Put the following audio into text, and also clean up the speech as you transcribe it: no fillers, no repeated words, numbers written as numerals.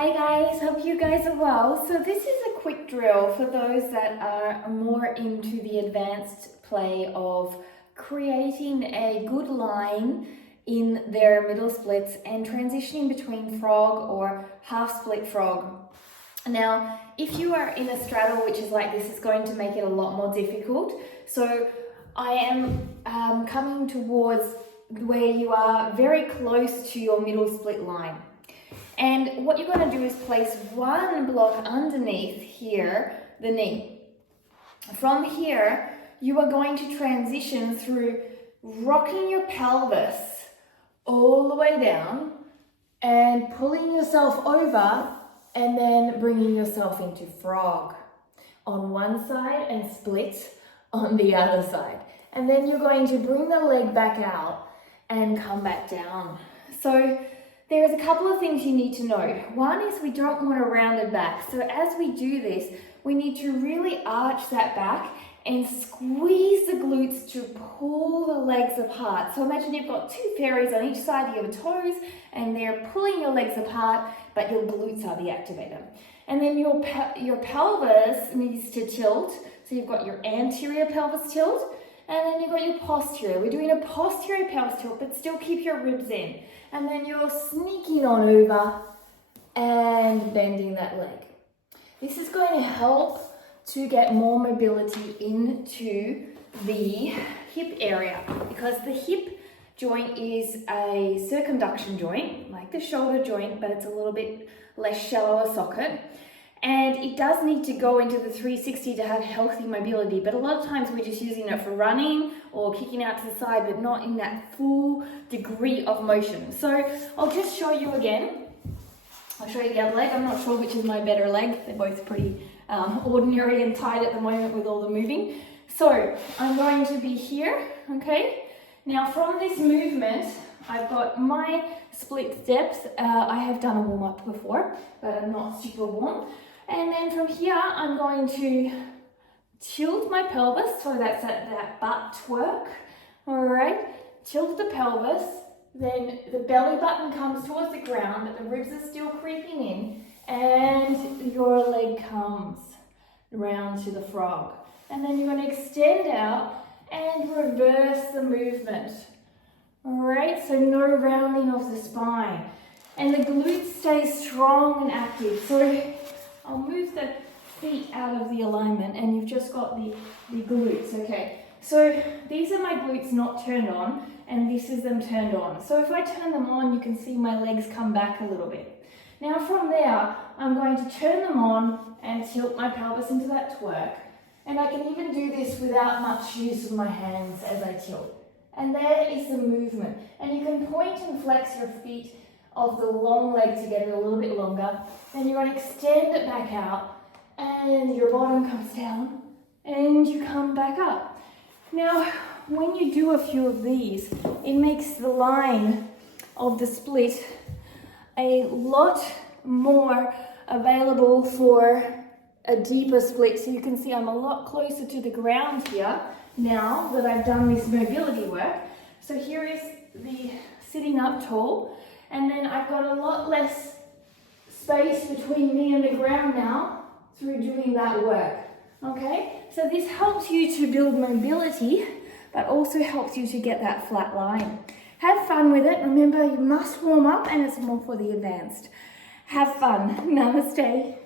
Hi guys, hope you guys are well. So this is a quick drill for those that are more into the advanced play of creating a good line in their middle splits and transitioning between frog or half split frog. Now, if you are in a straddle which is like this, it's going to make it a lot more difficult. So I am coming towards where you are very close to your middle split line. And what you're going to do is place one block underneath here, the knee. From here, you are going to transition through rocking your pelvis all the way down and pulling yourself over and then bringing yourself into frog on one side and split on the other side. And then you're going to bring the leg back out and come back down. So there's a couple of things you need to know. One is we don't want a rounded back. So as we do this, we need to really arch that back and squeeze the glutes to pull the legs apart. So imagine you've got two fairies on each side of your toes and they're pulling your legs apart, but your glutes are the activator. And then your pelvis needs to tilt. So you've got your anterior pelvis tilt, and then you've got your posterior. We're doing a posterior pelvis tilt, but still keep your ribs in. And then you're sneaking on over and bending that leg. This is going to help to get more mobility into the hip area, because the hip joint is a circumduction joint, like the shoulder joint, but it's a little bit less shallow a socket. And it does need to go into the 360 to have healthy mobility, but a lot of times we're just using it for running or kicking out to the side, but not in that full degree of motion. So I'll just show you again. I'll show you the other leg. I'm not sure which is my better leg. They're both pretty ordinary and tight at the moment with all the moving. So I'm going to be here, okay? Now from this movement, I've got my split steps. I have done a warm up before, but I'm not super warm. And then from here, I'm going to tilt my pelvis, so that's that butt twerk, all right? Tilt the pelvis, then the belly button comes towards the ground, but the ribs are still creeping in, and your leg comes round to the frog. And then you're going to extend out and reverse the movement. All right, so no rounding of the spine. And the glutes stay strong and active. So I'll move the feet out of the alignment and you've just got the glutes, okay? So these are my glutes not turned on and this is them turned on. So if I turn them on, you can see my legs come back a little bit. Now from there, I'm going to turn them on and tilt my pelvis into that twerk. And I can even do this without much use of my hands as I tilt. And there is the movement. And you can point and flex your feet of the long leg to get it a little bit longer. Then you're going to extend it back out and your bottom comes down and you come back up. Now, when you do a few of these, it makes the line of the split a lot more available for a deeper split. So you can see I'm a lot closer to the ground here now that I've done this mobility work. So here is the sitting up tall, and then I've got a lot less space between me and the ground now through doing that work. Okay, so this helps you to build mobility, but also helps you to get that flat line. Have fun with it. Remember, you must warm up and it's more for the advanced. Have fun. Namaste.